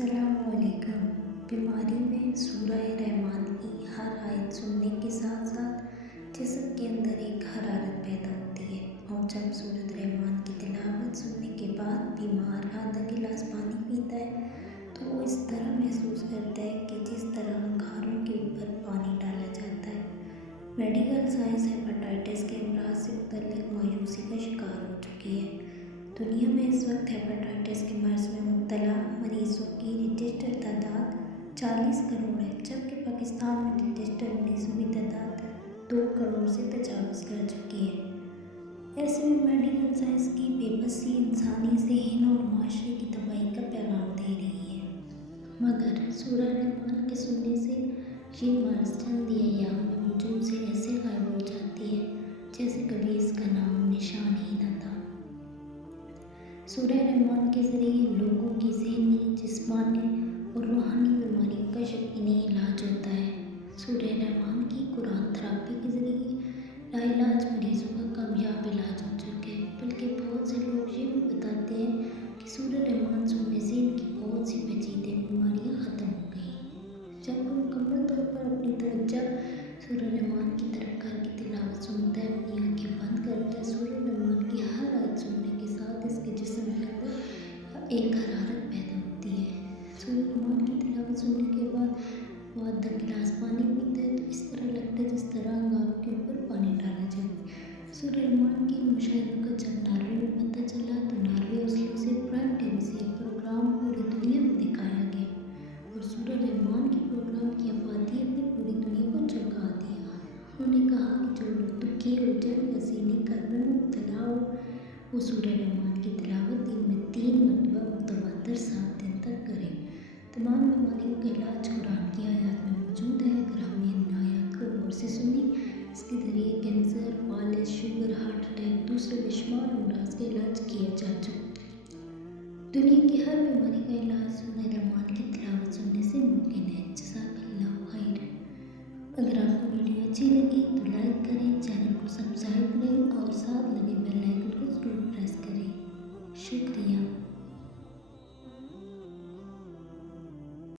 अस्सलामुअलैकुम। बीमारी में सूरह रहमान की हर आयत सुनने के साथ साथ जिस्म के अंदर एक हरारत पैदा होती है, और जब सूरत रहमान की तिलावत सुनने के बाद बीमार आधा गिलास पानी पीता है तो वो इस तरह महसूस करता है कि जिस तरह अंगारों के ऊपर पानी डाला जाता है। मेडिकल साइंस हेपेटाइटिस के अमराज से मुतल्लिक मायूसी का शिकार हो चुकी है। दुनिया में इस वक्त हेपेटाइटिस के मर्ज में मुब्तला मरीजों की रजिस्टर्ड तादाद 40 करोड़ है, जबकि पाकिस्तान में रजिस्टर्ड मरीजों की तादाद 2 करोड़ से तजावज़ कर चुकी है। ऐसे में मेडिकल साइंस की बेबसी इंसानी ज़हन और माशरे की तबाही का पैगाम दे रही है। मगर सूरह रहमान के सुनने से ये मर्ज चंद ही अय्याम में वजूद से ऐसे गायब हो जाती है जैसे कभी इसका नाम निशान ही न था। सूरह रहमान के ज़रिए लोगों की ज़हनी, जिस्मानी और रूहानी बीमारियों का यकीनी इलाज होता है। सूरह रहमान की कुरान थेरेपी के ज़रिए लाइलाज मरीजों का कामयाब इलाज हो चुका है, बल्कि बहुत से लोग ये भी बताते हैं कि सूरह रहमान सुनने से इनकी बहुत सी पेचीदे बीमारियाँ ख़त्म हो गई। जब वो मुकम्मल तौर पर अपनी तवज्जो सूरह रहमान की तरफ करके तिलावत सुनता है, अपनी आँखें बंद करता है, सूरह रहमान की हर आयत सुनने के साथ इसके जिस्म के अंदर एक हरारत पैदा होती है। सूरह रहमान की तिलावत सुनने के बाद वो आधा गिलास पानी पीता है तो इस तरह लगता है जिस तरह अंगारों के ऊपर पानी डाला जाए। सूरह रहमान के मुशाहिदों का जब नारा